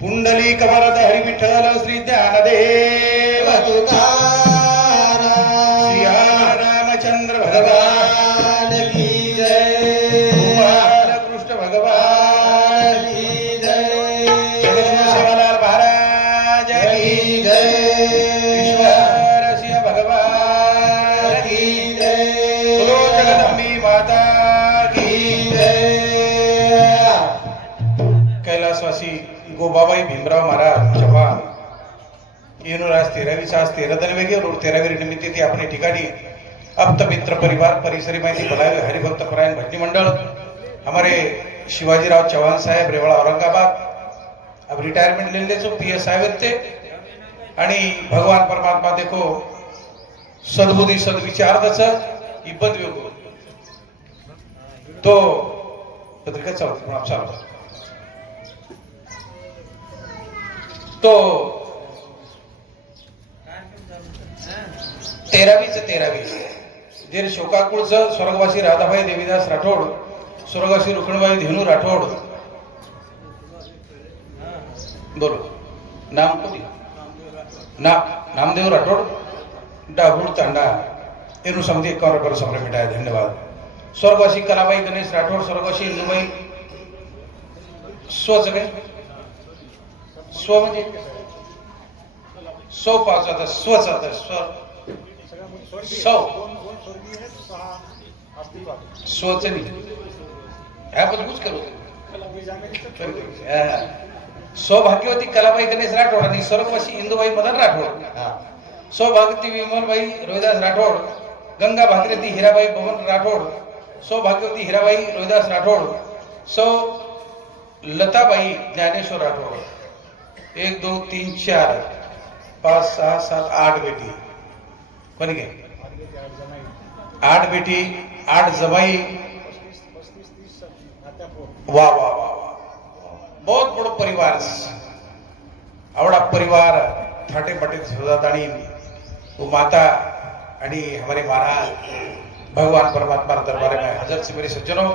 पुंडलिक वरद हरी विठ्ठल श्री ज्ञानदेव तुकाराम श्री रामचंद्र भगवान की जय कृष्ण भगवान की जय शिवलाल महाराज की जय ईश्वर सिंह भगवान की जय बोलो जगदंबी माता की जय कैलासवासी गोबाबाई भीमराव महाराज चव्हाण येणूर आज 13 रोड 13 निमित्त ती आपण या ठिकाणी अप्त मित्र परिवार परिसरी माहिती भलावे हरिभक्त परायण भक्ति मंडल हमारे शिवाजीराव चौहान साहेब रेवाड़ा औरंगाबाद अब रिटायरमेंट ले ले सो पीएस साहेब थे आणि भगवान परमात्मा देखो सद्बुद्धी सद्विचार दच इब्बत वेगो तो पत्रिका चालते पण आप चालू तो 13वी जे शोकाकुळचं स्वर्गवासी राधाबाई देवीदास राठोड स्वर्गवासी रुक्मिणीबाई धेनू राठोड बोलो नाम कोणी नामदेव राठोड डाभूळ तांडा एनु समिति 51 रुपये समरे मिटाया धन्यवाद स्वर्गवासी कलाबाई गणेश राठोड स्वर्गवासी इंदुबाई स्वच काय स्व म्हणजे सौ पाच आता स्वच आता स्व स्वच नाही ह्या पण कुछ करू सौभाग्यवती कलाबाई गणेश राठोड आणि स्वर्गवासी इंदुबाई मदन राठोड सौभाग्यवती विमलबाई रोहिदास राठोड गंगा भागीरथी हिराबाई भवन राठोड सौभाग्यवती हिराबाई रोहिदास राठोड सौ लताबाई ज्ञानेश्वर राठोड 1 2 3 4 5 6 7 8 बेटी कोणी काय 8 बेटी 8 जमाई वाह वाह वाह बहुत बड़ो परिवार आवड़ा परिवार थाटे बटे सुजातानी वो माता आणि हमारे महाराज भगवान परमात्मा दरबार में हाजिर से मेरे सज्जनों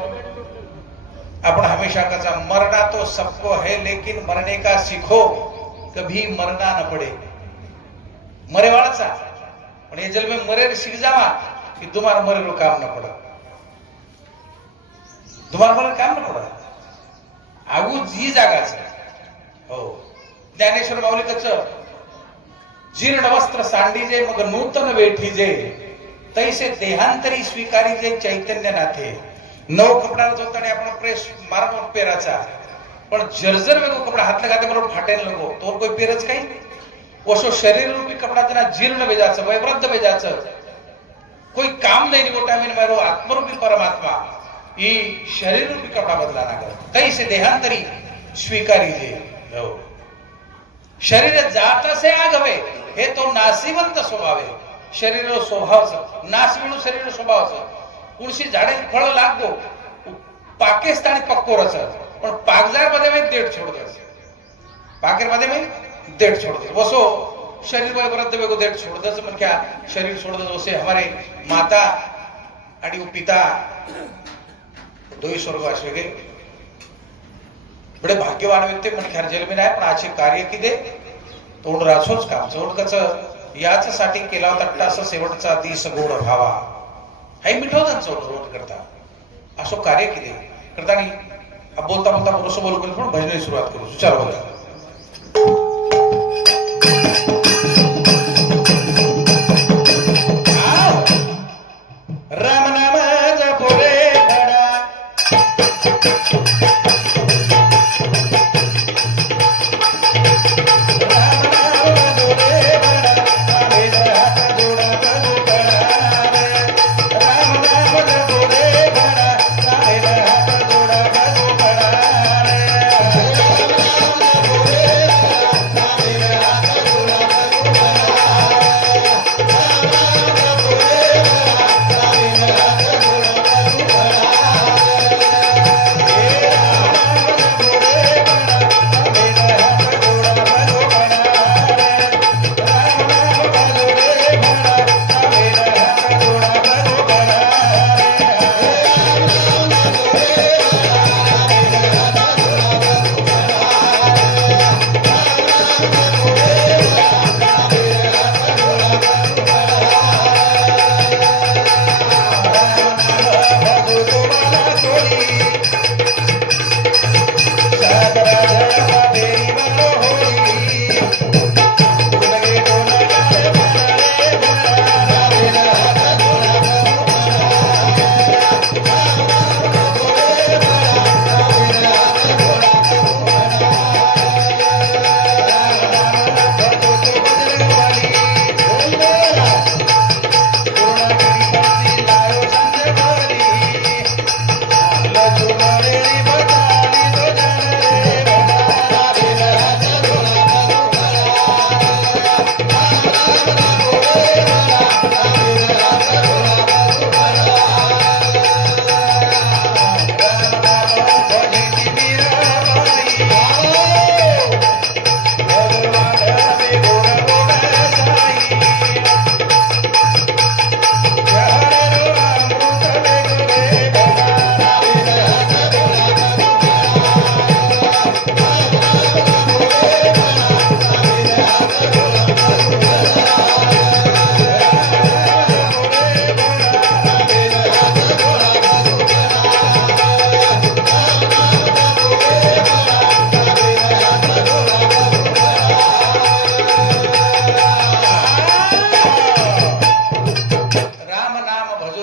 अपन हमेशा कहा मरना तो सबको है लेकिन मरने का सीखो कभी मरना न पड़े मरे वाला पण ये जल में मरे सीख जावा कि तुम्हारा मरे काम न पड़ा तुम्हारा मरे काम न पड़ा आगू जी जागा हो ज्ञानेश्वर माऊली कच जीर्ण वस्त्र सांडीजे मग नूतन वेठीजे तैसे देहांतरी स्वीकारीजे चैतन्य नाथे नव कपडा जोताने आपण प्रेस मारन पेराचा पण जर्जर वेगो कपडा हात लगाते बरोबर फाटेल नको तो कोई पेरच काही ओसो शरीर रूपी कपडा तना जीर्ण बेजाचं वयवृद्ध बेजाचं कोई काम नहीं निगोटा में मेरो आत्मरूपी परमात्मा ई शरीर रूपी कपडा बदला ना कर कैसे देहांतरी स्वीकारी जे हो शरीर जात से आगवे हे तो नासिवंत स्वभाव आहे शरीर स्वभावाचं नासविणू शरीर स्वभावाचं कुणशी झाडे फळ लागतो पाकिस्तानी पक्कोरच पण पागजार मध्ये मी देठ छोडतो पाकेर मध्ये मी देठ छोडतो वसो शरीर वयवृद्ध वेगो देठ छोडदच मन क्या शरीर छोडदच वसे हमारे माता आणि पिता दोई स्वर्गवास वेगे बड़े भाग्यवान व्यक्ती मन ख्यार जेल में नाही पण आजचे कार्य किदे तोंड रासोच काम जोड कच याच साठी केला होता टास शेवटचा दिस गोड भावा हाई मिठवदान रोड करता असो कार्य किदे करतानी अब बोलता बोलता पुरुष बोलू पण भजनाची सुरुवात करू चालू बघा राम नामाचा बोले बडा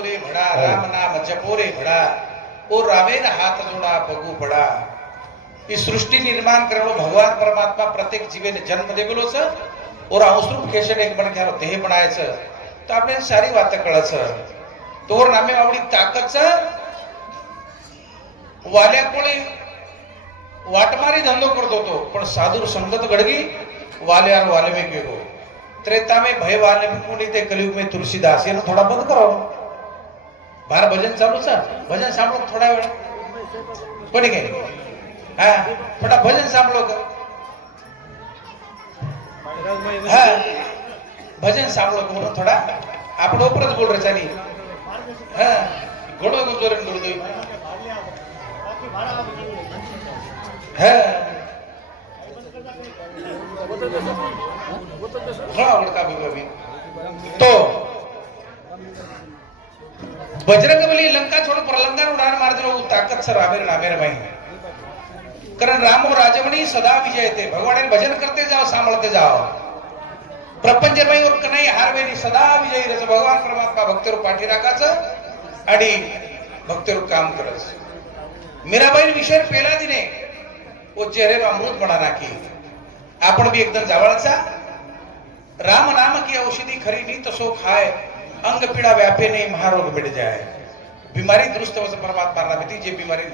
जोरे भड़ा राम नाम जपो रे भड़ा ओ रामेन हाथ जोड़ा बगू पड़ा। ई सृष्टि निर्माण करेलो भगवान परमात्मा प्रत्येक जीवेने जन्म देवेलो छ और अवसरूप खेशेने एक बन क्यारो देह बनाय छ तो आपणे सारी वात कळ छ तोर नामे आवडी ताकद छ वाल्या कोळी वाटमारी धंदो करतो तो पण साधुर संगत गडगी वाल्यार वाल्मीकि वेगो त्रेता में भय वाल्मीकि कोणी ते कलियुग में तुलसीदास यानं थोडा बंद करो बार भजन चालू छ भजन सांभळो थोडा वेळ कोणी काय हा थोडा भजन सांभळो का हा भजन सांभळो का म्हणून थोडा आपण उपरच बोल रे चाली हा घोडो जोरे दुर्दै है तो बजरंगबली लंका छोड़ प्रलंका उड़ान मार दिलो ताकत सर आमेर नामेर भाई कारण राम और राजमणी सदा विजय थे भगवान भजन करते जाओ सांभळते जाओ प्रपंच भाई और कन्हई हारवेली सदा विजयी रस भगवान परमात्मा भक्तरू पाठीराखाचं आणि भक्तरू काम करस मीराबाई विषय पेला दिने वो चेहरे अमृत बना नाखी आपण भी एकदम जावळचा राम नाम की औषधि खरी नी तसो खाए अंग पीड़ा व्यापे नहीं महारोग मिट जाए बीमारी दुरुस्त वस परमात्मा नाम ती जे बीमारी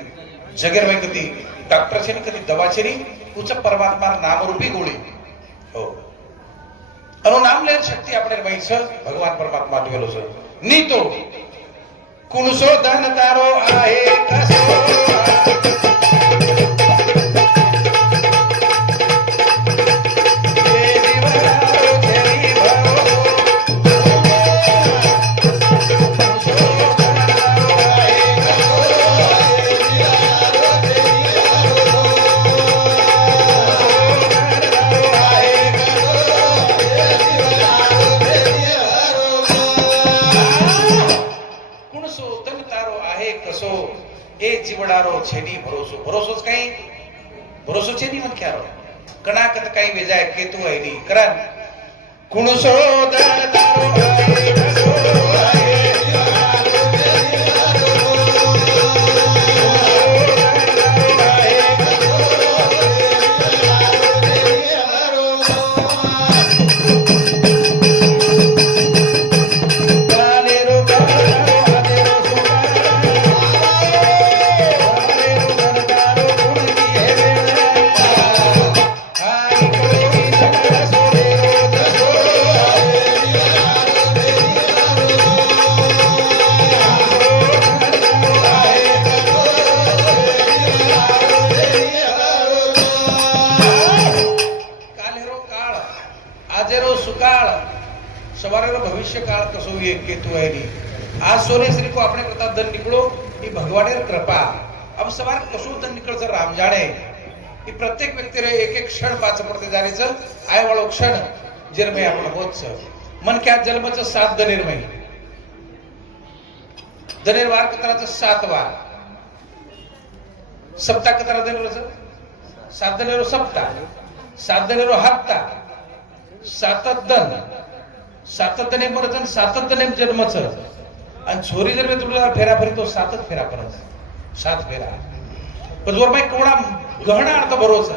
जगेर में कधी डॉक्टर से कधी दवा छेनी उच परमात्मा नाम रूपी गोळी हो अनु नाम ले शक्ति आपणे मई छ भगवान परमात्मा देवेलो छ नी तो कुणसो धन तारो आहे कसो छेनी भरोसो भरोसोच काही भरोसो छेनी मत ख्यारो कणाकत काही वेजाय केतू आहे नी कारण कुणसो दन तारो आहे कसो आहे भविष्य काल कसो ये केतु है नी आज सोने श्री को अपने प्रताप धन निकलो ही भगवानेर कृपा अब सवार कसो धन निकल सर राम जाने ही प्रत्येक व्यक्ती रे एक एक क्षण पाच पडते जाणेच आय वाळो क्षण जन्मे आपण होत छ मन क्या जन्मच 7 दनेरमय दनेर वार कतराच 7 वार सप्ताह कतरा दनेरच 7 दनेरो सप्ताह 7 दनेरो हप्ता 7 दन सातत्याने मरत सातत्याने जन्मच आणि छोरी जर मी तुला फेरा फरी तो 7 फेरा परत 7 फेरा पण जोर बाई कोणा गहना अर्थ भरोस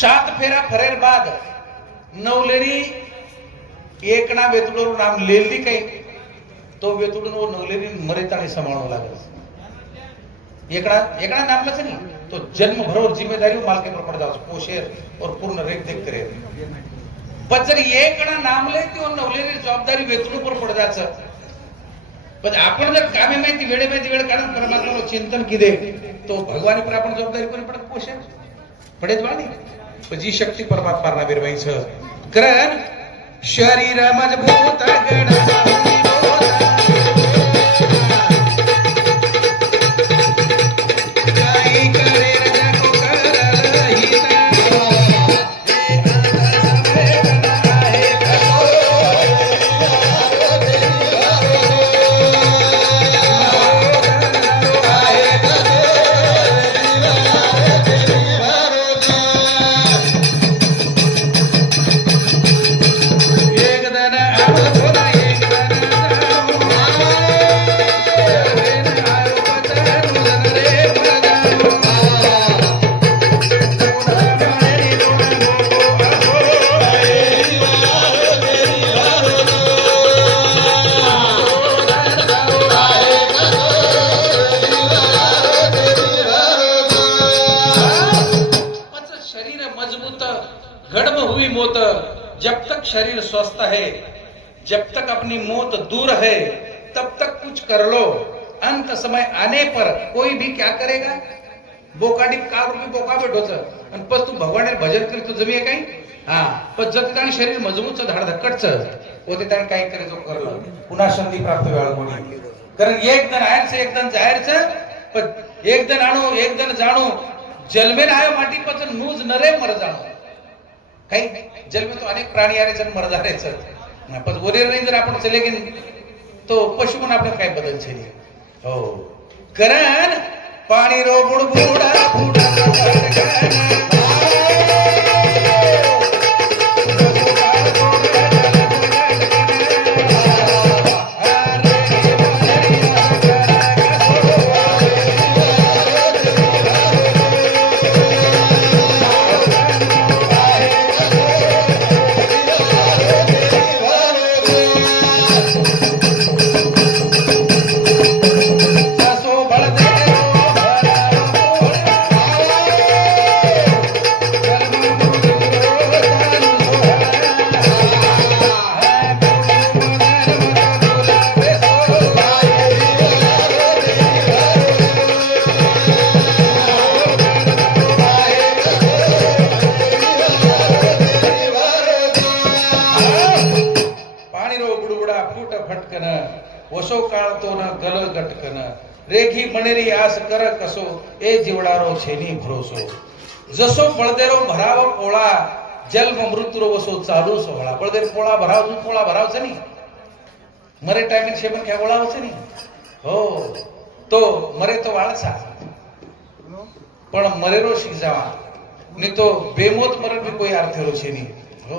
7 फेरा फरेर बाद नवलेरी एकना वेतुडून नाम लेली काही तो वेतुडून वो नवलेरी मरेताने सांभाळावं लागेल एकना नामलाच नाही तो जन्म भरोर जिम्मेदारी मालके पर पड़ जाओ पोषेर और पूर्ण रेख देख करे पण जर एकना नामले किंवा नवलेली जबाबदारी वेतुडून पर पड़ जायचं पण आपण जर कामे माहिती वेळे काढून परमात्माचं चिंतन किदे तो भगवान पर आपण जबाबदारी कोणी पडत पोषे पडेच वाणी पण जी शक्ती परमात्मा ना बिरवायचं कारण शरीर मजबूत गणा एक शरीर स्वस्थ है, जब तक अपनी मौत दूर है, तब तक कुछ कर लो, अंत समय आने पर कोई भी क्या करेगा? बोकाडी का रूपी बोका भेटोच आणि पस तू भगवान भजन करी तू जमी काही हा पण जर त्याने शरीर मजबूत धाड धक्कटच होते त्याने काही करायचं करलं पुन्हा संधी प्राप्त वेळ कोणी कारण एक जण आहेच एक जण जाहीरच पण एक जण आणू एक जण जाणू जन्मे आयो माटी पचन नूज नरे मर जाणो काही जन्मे तो अनेक प्राणी आले जण मर जारेच पण वरील नाही जर आपण चले की तो पशु पण आपण काय बदल छे हो कारण पाणी रो बुडबुडा बुडा वसो काळ तो न गल गटकन रेखी मणेरी आस कर कसो ए जीवडारो छेनी भरोसो जसो बळदेरो भराव पोळा जन्म मृत्यू वसो चालू सोहळा बळदेर पोळा भरावच नाही मरे टाइम शेमन क्या बोलावच नाही हो तो मरे तो वाळसा पण मरेरो शिक जावा नहीं तो बेमोत मरण भी कोई अर्थ रो छेनी हो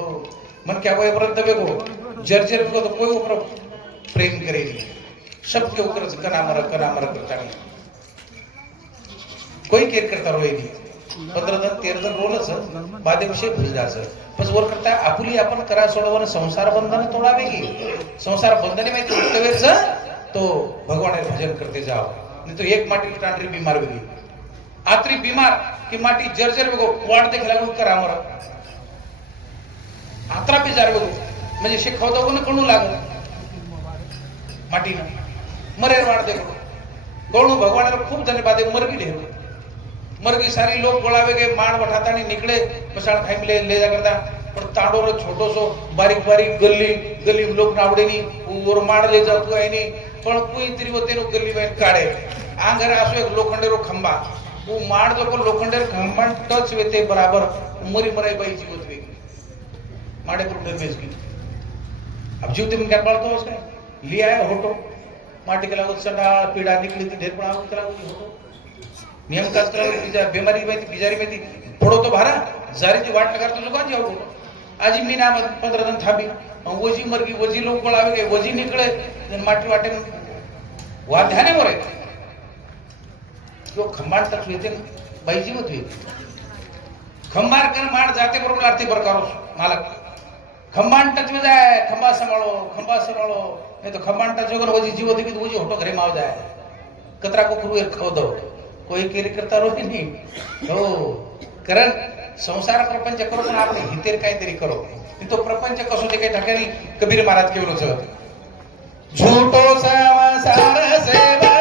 मन क्या कोई परंत बेगो जर्जर को तो कोई ऊपर प्रेम करेगी सबके ऊपर कनामर करता नहीं कोई केयर करता रोएगी 15 जण 13 जण रोलच बादे विषय भूल जायचं पण वर करता आपुली आपण करा सोडवणं संसार बंधन तोडावेगी संसार बंधने में तोडवेच तो भगवान भजन करते जाओ नहीं तो एक माटी टांडरी बीमार होगी आत्री बीमार की माटी जर्जर बघो वाढ देखला करामर आत्रा बिजार बघो म्हणजे शिकवतो कोण कणू लागत माटी ना मरे वाढ देखो गणू भगवान खूप धन्यवाद मरगी ढेर मरगी सारी लोग गोळावे गे माण वठाता आणि निकळे पसाळ खाई ले जा करता पण तांडोर छोटोसो बारीक बारीक गली लोग नावडेनी वर माड ले जातो आहे नी पण कोई तरी होते नो गली में काढे आंगरे असो एक लोखंडेरो खंबा वो माड जो पण लोखंडेर खंबा टच वेते बराबर मरी मराई बाई जीवत वे माडे पर डरमेज की अब जीवते में क्या पड़तो उसका लिया है होटो माटी के लागत संडाळ पीड़ा निकली थी ढेर पड़ा के लागत होटो नियम काज करा बीमारी में बिजारी में थी पड़ो तो भारा जारी जी वाट लगा तो जुगान जाओ आज मी नाम 15 दिन थांबी वजी मरगी वजी लोग बोलावे गए वजी निकले माटी वाटे वा ध्याने मोरे जो खंबार तक हुए थे बाई जी होती खंबार कर मार जाते बरोबर आरती बरकारो मालक खंबान टच में जाए खंबा संभालो नहीं तो खंबान टच होकर वजी जीव देखी तो वजी होटो घरे माव जाए कतरा को करू खो दो कोई केरी करता रोही नहीं हो कारण संसार प्रपंच करो पण आपण हितेर काहीतरी करो तो प्रपंच कसो ते काही ठिकाणी कबीर महाराज केवलो झूठो संसार से बरे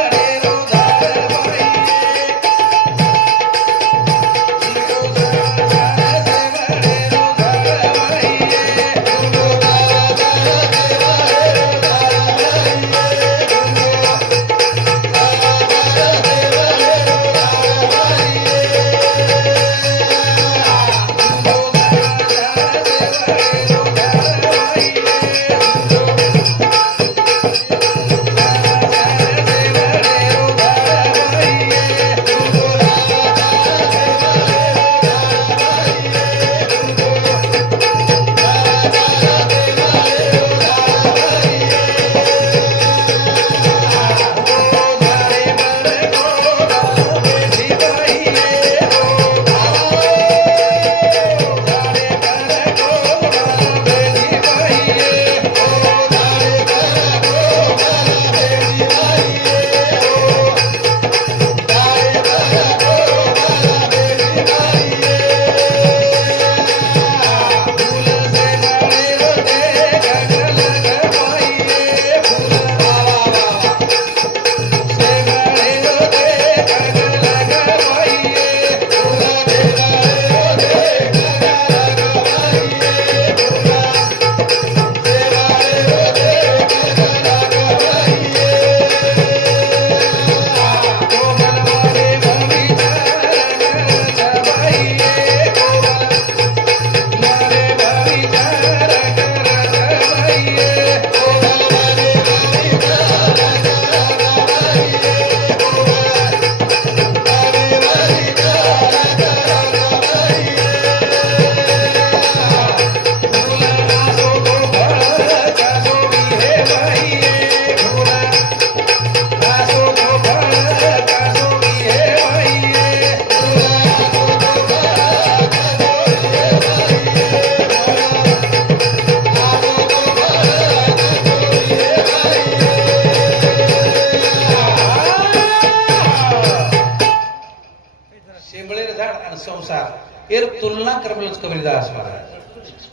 एर तुलना करबलोच कबीरदास महाराज।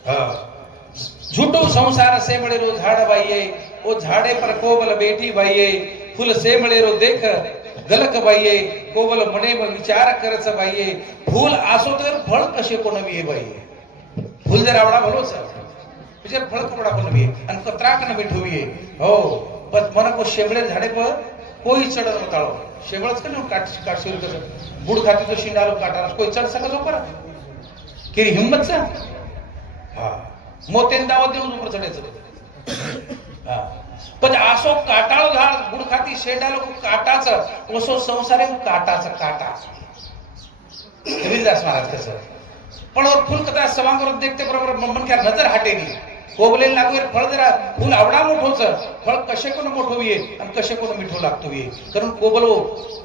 हाँ झूठो संसार से मळे रो झाड़ बाइये, ओ झाड़े पर कोबल बैठी बाइये, फूल से मळे रो देख गलक बाइये, कोबल मणे में विचार करच बाइये, फूल आसो तर फळ कशे कोण बिये बाइये। फूल जर आवडा भलो सर म्हणजे फळ कोडा कोण बिये आणि कत्राक न मिठो बिये हो पण मन को शेमळे झाडे पर कोई चढ बताळो शेमळच का काटशील कसं गुड खाती तो शिंडालो काटाला कोई चढ सकत हो पर केरी हिम्मत सा हा मोतेन दावत देऊन ऊपर चढायचं हा पण आसो काटाळो झाड गुड खाती शेंडालो काटाचं ओसो संसारे काटाचं काटा कबीरदास महाराज कसं पण और फूल कथा सवांग करून देखते बरोबर मन क्या नजर हटेगी कोबलेल लागू फळ जरा फूल आवडा मोठोच फळ कशे कोण मोठो विये आणि कशे कोण मिठो लागतो विये कारण कोबलो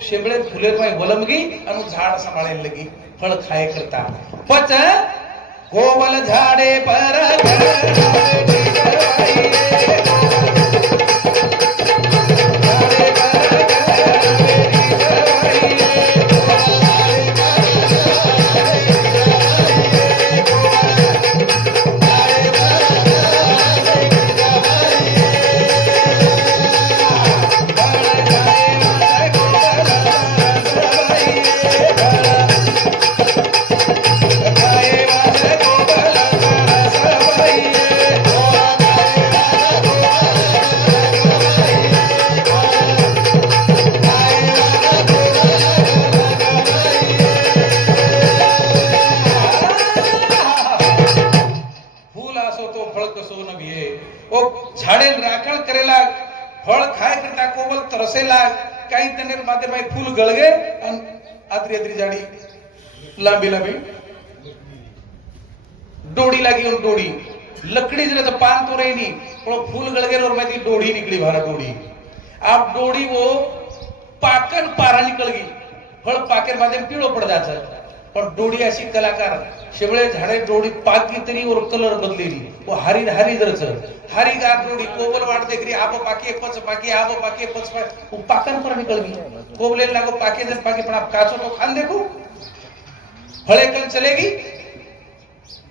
शेंबळे फुले पाय वलमगी आणि झाड सांभाळेल लगी फळ खाय करता पच कोबल झाडे पर काही तनेर माते भाई फूल गळगे आणि आदरी आदरी जाडी लांबी लांबी डोडी लागी और डोडी लकड़ी जरा तो पान तो रही नहीं पर फूल गळगे और मैं डोडी निकली बाहर डोडी आप डोडी वो पाकन पारा निकल गई फळ पाकेर माते पिळो पड़ जाता पण डोडी अशी कलाकार शेवळे झाडे डोडी पाकी तरी और कलर बदलेली वो हरी हरी जरच हरी गार डोडी कोबल वाट देखरी आप पाकी पच पाकी आप पाकी पच वो पाकन पर निकल गई कोबले लागो पाके जन पाकी पण आप काचो तो खान देखो फळे कल चलेगी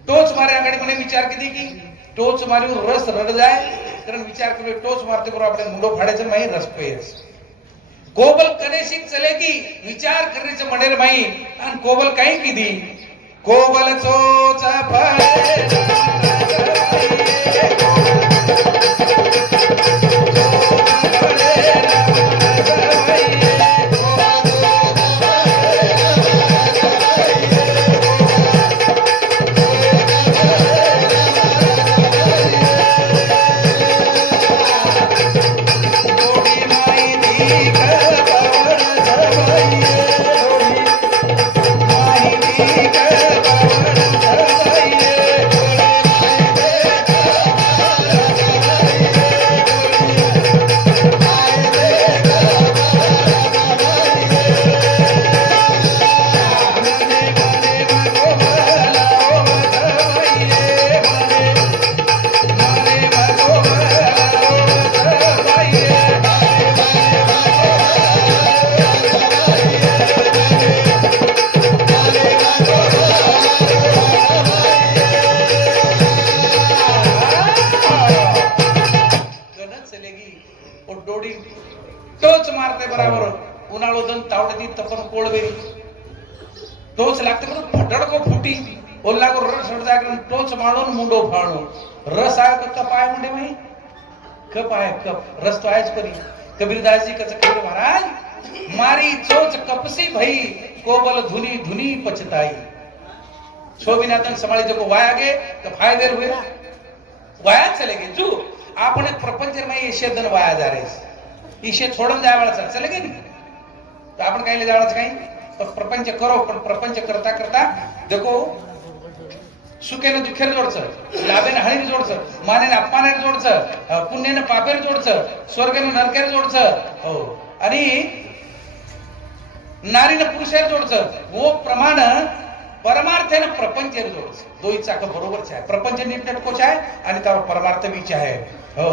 टोच मारे आंगड़ी मने विचार की की टोच मारी रस रड जाए कारण विचार करे टोच मारते बरोबर आपले मुंडो फाडायचं माही रस पेस कोबल कनेशिक चलेगी विचार करण्याचं म्हणेल माई आणि कोबल काही किती कोबल चोच टोच मारते बराबर उन्हाळो दन तावडती तपन कोळवेरी टोच लागते बरं फटडको फुटी ओल्लागो रस हट जाकर टोच मारो मुंडो फाड़ो रस आयो तो कप आयो मुंडे में कप आयो कप रस तो आयच परी कबीरदास जी कच कबीर महाराज मारी चोच कपसी भई कोबल धुनी धुनी पछताई शोभिनाथन संभाली जो वाया गए तो फायदे हुए वाया चले गए जो आपण प्रपंच में ईशे दन वाया जा रहे ईशे छोड़न जावाळा चले गए नहीं तो आपण काही जावाळा काही तो प्रपंच करो पण प्रपंच करता करता देखो सुखेने दुखेर जोडचं लाभेने हाळीने जोडचं मानेने अपमानेने जोडचं पुण्यने पापेर जोडचं स्वर्गने नरकेर जोडचं हो आणि नारीने पुरुषेर जोडचं वो प्रमाण परमार्थेने प्रपंचेर जोडचं दोई चाक बरोबरच आहे प्रपंच नीटनेटकोच आहे आणि त्यावर परमार्थ बीच आहे हो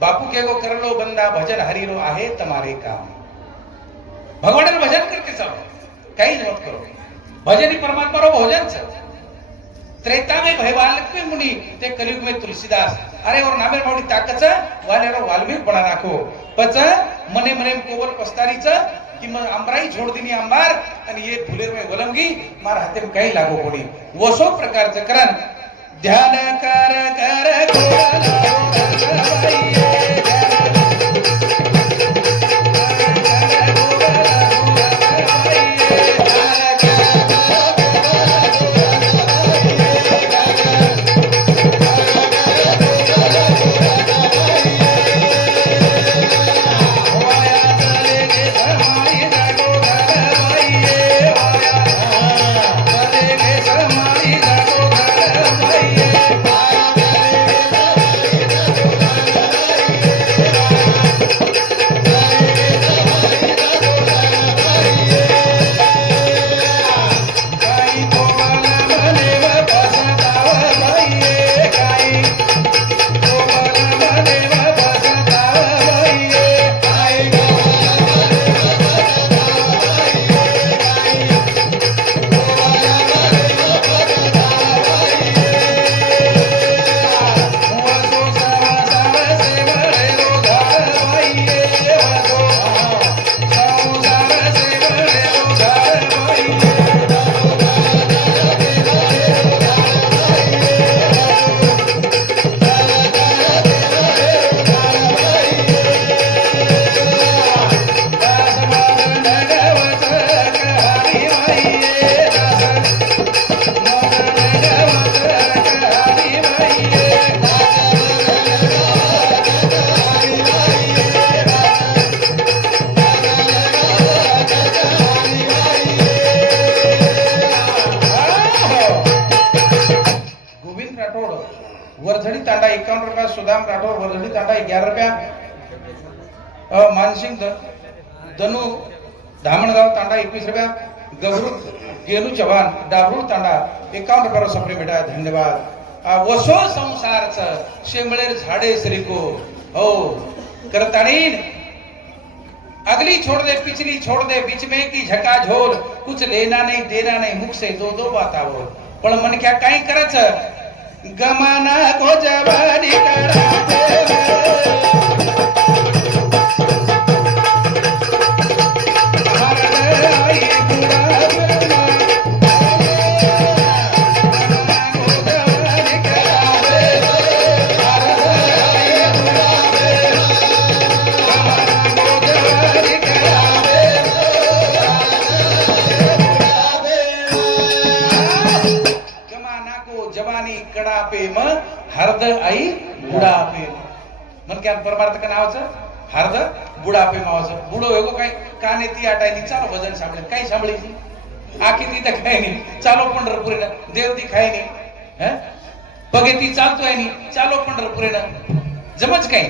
बापू के गो कर लो बंदा भजन हरिरो आहे तुम्हारे काम भगवान भजन करके जाओ काही मत करो भजनी परमात्मा रो भोजन छ त्रेता में भयवाल्क में मुनि ते कलयुग में तुलसीदास अरे और नामेर मावडी ताकच वाले रो वाल्मीक बना नाखो पच मने मने कोवल पस्तारीच कि म आंबराई छोड़ दिनी आंबार आणि ये फुलेर में वलंगी मार हाते में काही लागो कोणी वसो प्रकारचं करण ध्यान कर कर वरझड़ी तांडा 51 रुपया सुदाम राठौर वरझड़ी तांडा 11 रुपया मानसिंग धनु धामणगाव तांडा 21 रुपया गबरू गेलू चव्हाण डाबरू तांडा 51 रुपया सफरे बेटा धन्यवाद वसो संसारच शेंबळेर झाडे सरीको हो करताणीन अगली छोड़ दे पिछली छोड़ दे बीच में की झकाझोर कुछ लेना नहीं देना नहीं मुख से दो दो बात आवो पण मन क्या काही करच गमाना को जवानी कराते हरद आई बुडापे मन क्या परमार्थ का नावाचं हरद बुडापे मावाचं बुडो वेगो काय काने ती आटायनी चालो भजन सांभळे काय सांभळीची आखी ती तर काय नाही चालो पंढरपुरेनं देव ती खाय नाही हैं पगे ती चालतो आहे नाही चालो पंढरपुरेनं जमच काय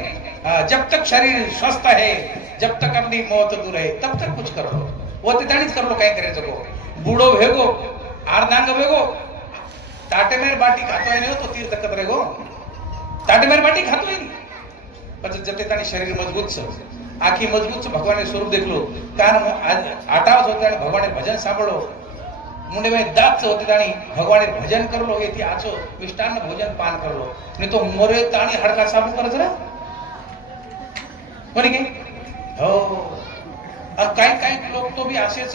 जब तक शरीर स्वस्थ है जब तक अपनी मौत दूर है तब तक कुछ करो वो ते ताणीच करलो काय करायचं को बुडो वेगो अर्धांग वेगो ताटेमेर बाटी खातोय नाही तो तीर्थ कत्र गो ताटेमेर बाटी खातोय પછી જતે તાણી શરીર મજબૂત છે આખી મજબૂત છે ભગવાને સ્વરૂપ દેખલો કાન આટાવ હોતે અને ભગવાને ભજન સાંભળો મુંડે में दात होते ताणी भगवाने भजन करलो एથી આછો મિષ્ટાન ભોજન પાન કરલો ને તો મોરે તાણી હડકા સાબુ કરે છે कोणी काय हो काही काही लोक तो भी असेच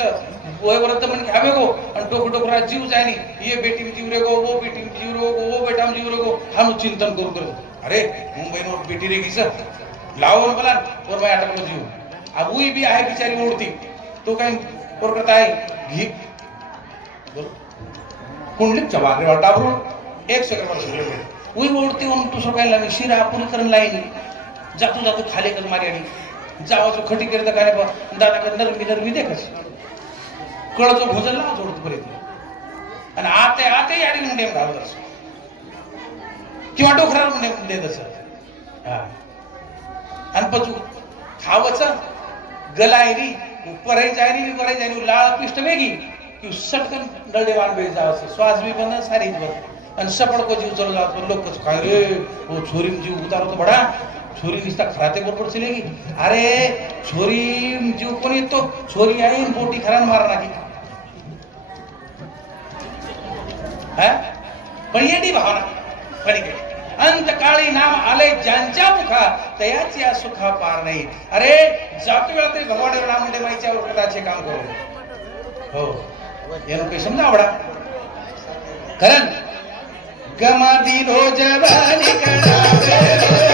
वय वरत म्हण घ्यावे गो आणि डोक डोकरा जीव जायनी ये बेटी में जीव रे गो वो बेटी में जीव रे गो वो बेटा में जीव रे गो हम चिंतन करू करू अरे मुंबई में बेटी रे गिस लावून बोला और मैं अटक जीव अब वही भी आहे बिचारी ओढती तो काही कोरकत आहे घी कुंडली चवागरे वाटावरून 1 सेकंड वर्ष वही ओढती हम दुसरं काही लागली शिरा पुरी करून लाईनी जातो जातो खाली कर मारी आणि जावाचो खटी करता काय दादा का नरमी नरमी देखच कळचो भोजन लाव जोडत पर्यंत आणि आते आते याडी मुंडे घालत किंवा डोखरा मुंडे देत असत हा आणि पचू खावच गलायरी उपराई जायरी उपराई जायरी लाळ पिष्ट वेगी कि सटकन डळेवान बे जावस श्वास भी बंद सारी वर आणि सपड को जीव चलो जातो लोकच काय रे वो छोरी जीव उतारो तो बडा छोरी निस्ता खराते बरोबर चलेगी अरे छोरी जीव कोणी तो छोरी आई पोटी खरान मारना की हा? पण येडी भावना पण अंतकाळी नाम आले ज्यांच्या मुखा तयाची या सुखा पार नाही. अरे जातो वेळा तरी भगवान नाम दे माईच्या कदाचे काम करू हो एનું કઈ સમજાવડા કરણ ગમા દીધો જવાની કરાવે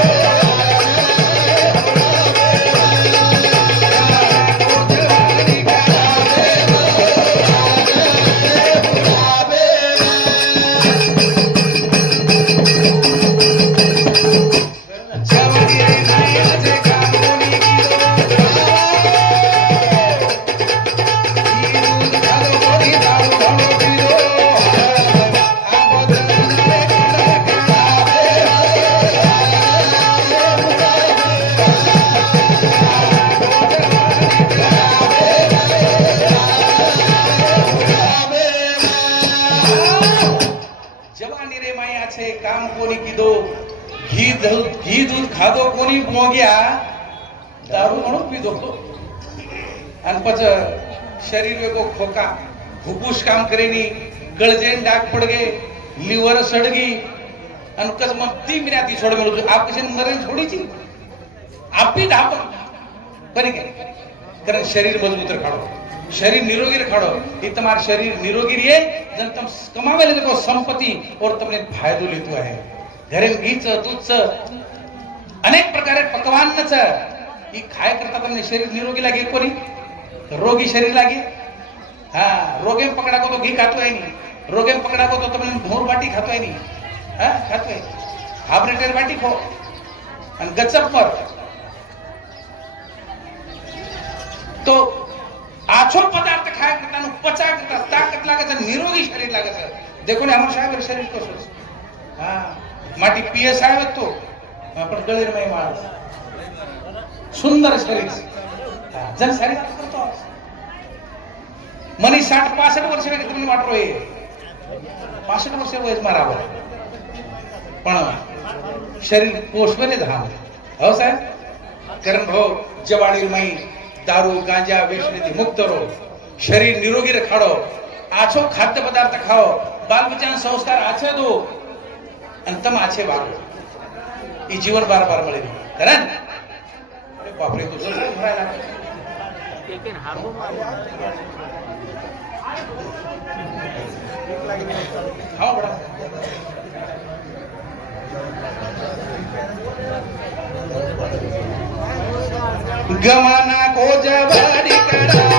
काम कोणी कीधो घी दूध खाधो कोणी मोग्या दारू म्हणून पीधो आणि पछ शरीर वेगो खोका फुफ्फुस काम करेनी गळजेन डाग पडगे लिव्हर सडगी आणि कस मग ती मिराती छोड मिळतो आप कशी मरण छोडीची आपी धाप बरी काय कारण शरीर मजबूत रखाडो शरीर निरोगी रखाडो ये तुम्हारा शरीर निरोगी रहे जन तुम कमावे ले देखो संपत्ति और तुमने फायदो लेतो आहे घरे घीच दूधच अनेक प्रकारे पकवान नच ही खाय करता तुमने शरीर निरोगी लागे कोणी रोगी शरीर लागे हा रोगे पकड़ा को तो घी खातो है नहीं रोगे पकड़ा को तो तुमने भोर बाटी खातो है नहीं हा खातो है हाफ लिटर बाटी खो आणि गचप पर तो आछो पदार्थ खाया करता पचा करता ताकत लागे છે નિરોગી શરીર લાગે છે देखो ને અમાર સાહેબ શરીર કશો હા માટી પીએસ આવે તો પણ ગળેર માં માણસ સુંદર શરીર જન શરીર કરતો મની 60 65 વર્ષ કે તમને વાટરો એ 65 વર્ષ વયસ મારા આવે પણ શરીર પોષવે ધામ હો સાહેબ કરણ ભો જવાડી માં दारू गांजा वेचने मुक्त रहो शरीर निरोगी रखाड़ो आछो खाद्य पदार्थ खाओ बाल बच्चा संस्कार आछे दो अंतम आछे वागो ये जीवन बार बार मिले करण अरे बाप रे तो भरायला खाओ बड़ा गवाना को जवानी करावे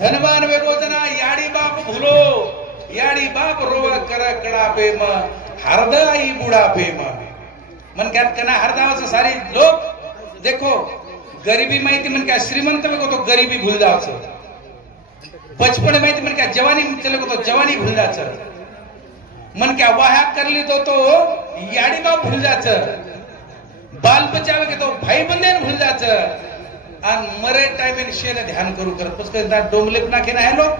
धनवान वे रोजना याडी बाप भूलो याडी बाप रोवा कर कड़ा पे म हरदाई बुढ़ा पे म मन क्या कना हरदाव से सारी लोग देखो गरीबी माहिती मन क्या श्रीमंत में को तो गरीबी भूल जाओ छ बचपन में माहिती मन क्या जवानी चले को तो जवानी भूल जा छ मन क्या वाह कर ली तो याडी बाप भूल जा छ बाल बचावे के तो भाई बंदे भूल जा छ आणि मरे टाइम शेर ध्यान करू करत पुष्कळ डोंगलेप ना केना आहे लोक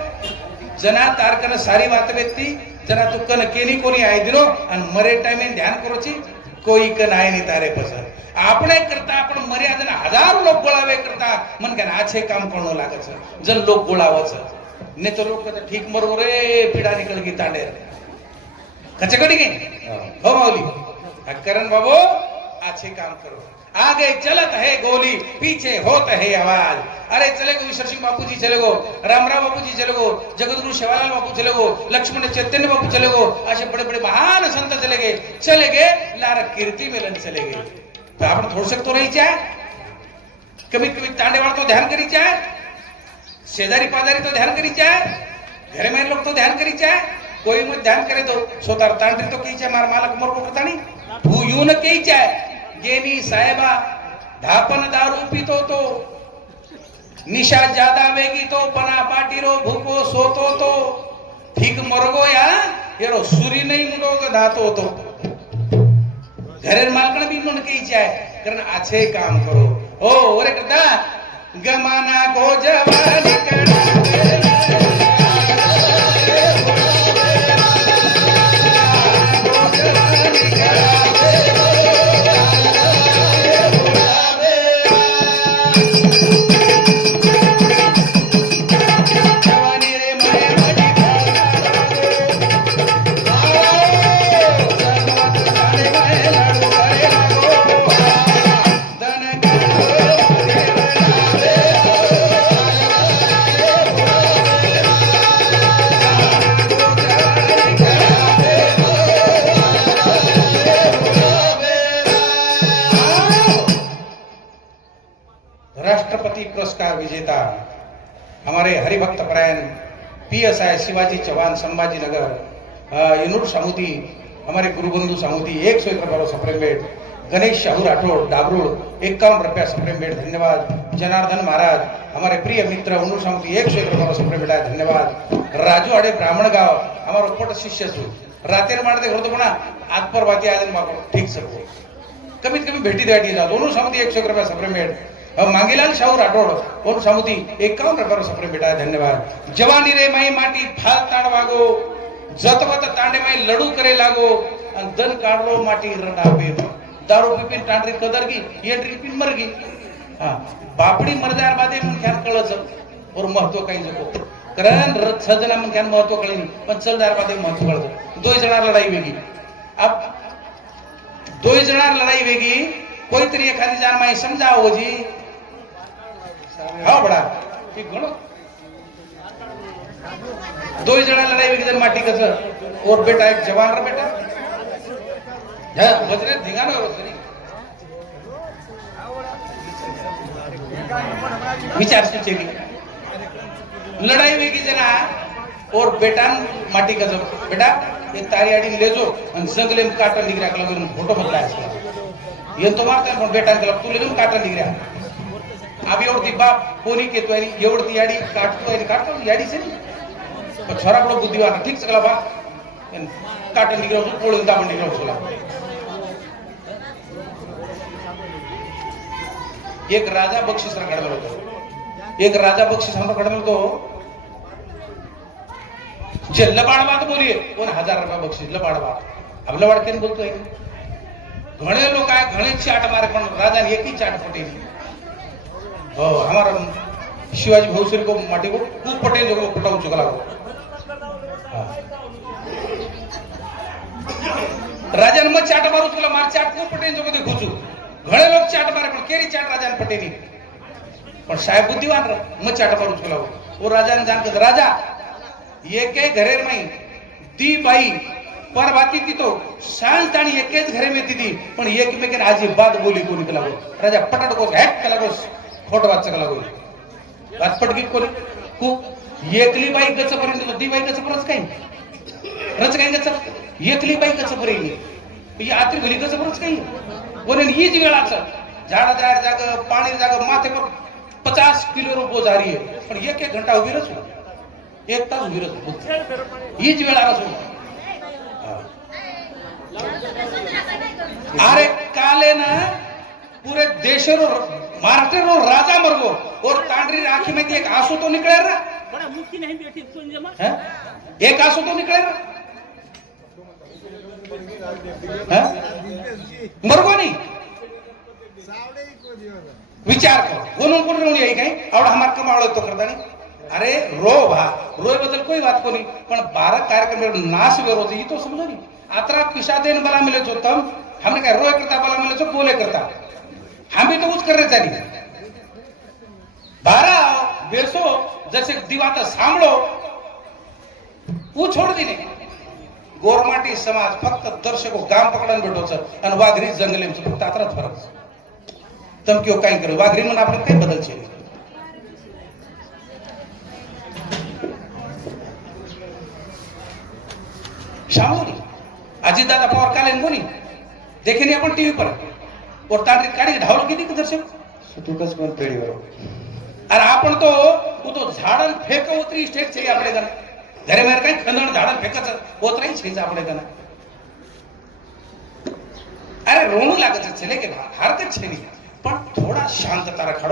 जना तारकन सारी बात व्यक्ती जना तू कन केनी कोणी आहे दिनो आणि मरे टाइम ध्यान करूची कोई कन आहे नाही तारे पसर આપણે કરતા आपण मर्यादा हजारो लोक गोळावे करता मन के आछे काम करणो लागे છે जन लोक गोळावे છે ने तो लोक कहते ठीक मरो रे पीड़ा निकल गई तांडे कचकड़ी गई हो माऊली करण बाबू अच्छे काम करो, आगे चलत है गोली पीछे होत है आवाज। अरे चले गो ईश्वर सिंह बापू जी चले गो, रामराव बापू जी चले गो, जगतगुरु शिवालाल बापू चले गो, लक्ष्मण चैतन्य बापू चले गो, ऐसे बड़े बड़े महान संत चले गए लार कीर्ति मिलन चले गए। तो आपण थोड़ सकतो रही चाहे कमीत कमी तांडेवाळ तो ध्यान करी चाहे, शेजारी पाजारी तो ध्यान करी चाहे, घरे में लोग तो ध्यान करी चाहे, कोई मत ध्यान करे तो सोतार तांडरी तो कही चाहे मार मालक मर को करतानी तू यूं न कही चाहे गेनी साहेबा धापन दारू पीतो तो निशा ज्यादा वेगी तो पना पाटीरो भूको सोतो तो ठीक मरगो या येरो सूरी नहीं मुंडो धातो तो घरे मालकन भी मन कही चाहे कारण अच्छे काम करो। ओ ओरे करता गमाना को जवानी करा राष्ट्रपति पुरस्कार विजेता हमारे हरिभक्त परायण PSI शिवाजी चौहान संभाजी नगर यनूर सामुदी, हमारे गुरुबंधु सामुदी 101 रुपये सप्रेमेट, गणेश शाहू राठौड़ डाबरूड़ 51 रुपया सप्रेमेट धन्यवाद। जनार्दन महाराज हमारे प्रिय मित्र उन्नूर सामुदी 101 रुपये सप्रेमेट है धन्यवाद। राजू आडे ब्राह्मण गाव हमारो पोट शिष्य छू रातेर मारते होतो पण आजपर वाती आज माको ठीक सकतो कमीत कमी भेटी द्याटी जातो उन्नूर सामुदी 101 रुपये सप्रेमेट। मांगीलाल शाहू राठौड़ और सामुदी 51 रुपये सप्रेमेट है धन्यवाद। जवानी रे माई माटी फाल ताण वागो जतवत तांडे माई लडू करे लागो अन दन काढरो माटी रडावे दारू पिपिन तांडरी कदरगी येंडरी पिन मरगी हां बापडी मरदार बादे मन ख्यान कळच और महत्व काही जको कारण सजना मन ख्यान महत्व कळीन पण चलदार बादे महत्व कळतो। दो जना लढाई वेगी अब दो जना लढाई वेगी कोई तरी एखादी जान माई समजाओ जी हाँ बड़ा ठीक गणो दो जना लड़ाई वेगी जन माटी कस और बेटा एक जवान रा बेटा हाँ वजरे धिंगानो है वजरी विचार से चली लड़ाई वेगी जना और बेटा माटी कस बेटा ये तारी आड़ी ले जो अन जंगले में काटा निकरा कला में फोटो बदलाया ये तो मारते हैं बेटा कला तू ले जो काटा निकरा अब एवढी बाप कोणी केतो आणि एवढी याडी काटतो आणि काटतो याडी से पण छोरा बडो बुद्धिवान ठीक सकला बा काट निकलो तो पोळून दाबून निकलो सोला। एक राजा बक्षीस कडे होतो एक राजा बक्षीस हम कडे होतो जे लबाडवाद बोलिए कोण 1000 रुपये बक्षीस लबाडवाद अब लबाड केन बोलतोय घणे लोक आहे घणे चाट मारे पण राजा ने एक ही चाट पटेली हो हमारा शिवाजी भोसले को माटी को खूब पटेल जो पटाऊ चुका हो राजा ने चाट मारू तुला मार चाट खूब पटेल जो देखो छु घणे लोग चाट मारे पण केरी चाट राजा ने पटेली पण साहेब बुद्धिवान म चाट मारू तुला वो राजा ने जान के राजा एक एक घरे में ती बाई पर बाती थी तो सांज ताणी एकेच घरे में थी पण एक में के आज बात बोली कोणी कला राजा पटट को हैक कला को खोट वाच कला कोणी बात पटकी कोणी को एकली बाई गच पर्यंत ती बाई गच परच काही रच काही गच एकली बाई गच पर्यंत ही आत्री घरी गच परच काही कोणी हीच वेळाच झाडा जाय जाग पाणी जाग माथे पर 50 किलो रो बोझ आ रही है पण एक एक घंटा उभी रहो एक तास उभी रहो हीच वेळा रहो अरे काले ना पूरे देश रो महाराष्ट्र रो राजा मरगो और तांडरी आंखी में एक आंसू तो निकले रहा बड़ा मुक्ति नहीं बैठी सुन जमा है एक आंसू तो निकले रहा है मरगो नहीं विचार करो कोण कोण रोणी आहे काही आवडा हमार कमावळ तो करता नहीं अरे रो भा रोय बदल कोई बात कोनी पण 12 कार्यक्रम नाश वेरो थी तो समझो नहीं आतरा पिशा देन बला मिले जो तम हमने क्या रोए करता बोला मिले तो बोले करता हम भी तो कुछ कर रहे चाहिए बारा बेसो जैसे दिवाता सांभळो वो छोड़ दी नहीं गोरमाटी समाज फक्त दर्शको गाम पकडून भेटोच आणि वाघरी जंगले फक्त आत्राच फरक तम क्यों काय करू वाघरी म्हणून आपण काय बदल छे शामोरी अजित दादा पवार कालेन कोणी देखे नहीं अपन टीवी पर और तांत्रिक काढी ढावलो किती का दर्शक सुतुकच पण पेढीवर अरे आपण तो वो तो झाडन फेक उतरी स्टेट छे आपले का घरे मेरे काही खंदण झाडन फेकच उतराई छे आपले का अरे रोणू लागत छे लेके हरकत छे नहीं पण थोड़ा शांतता रखो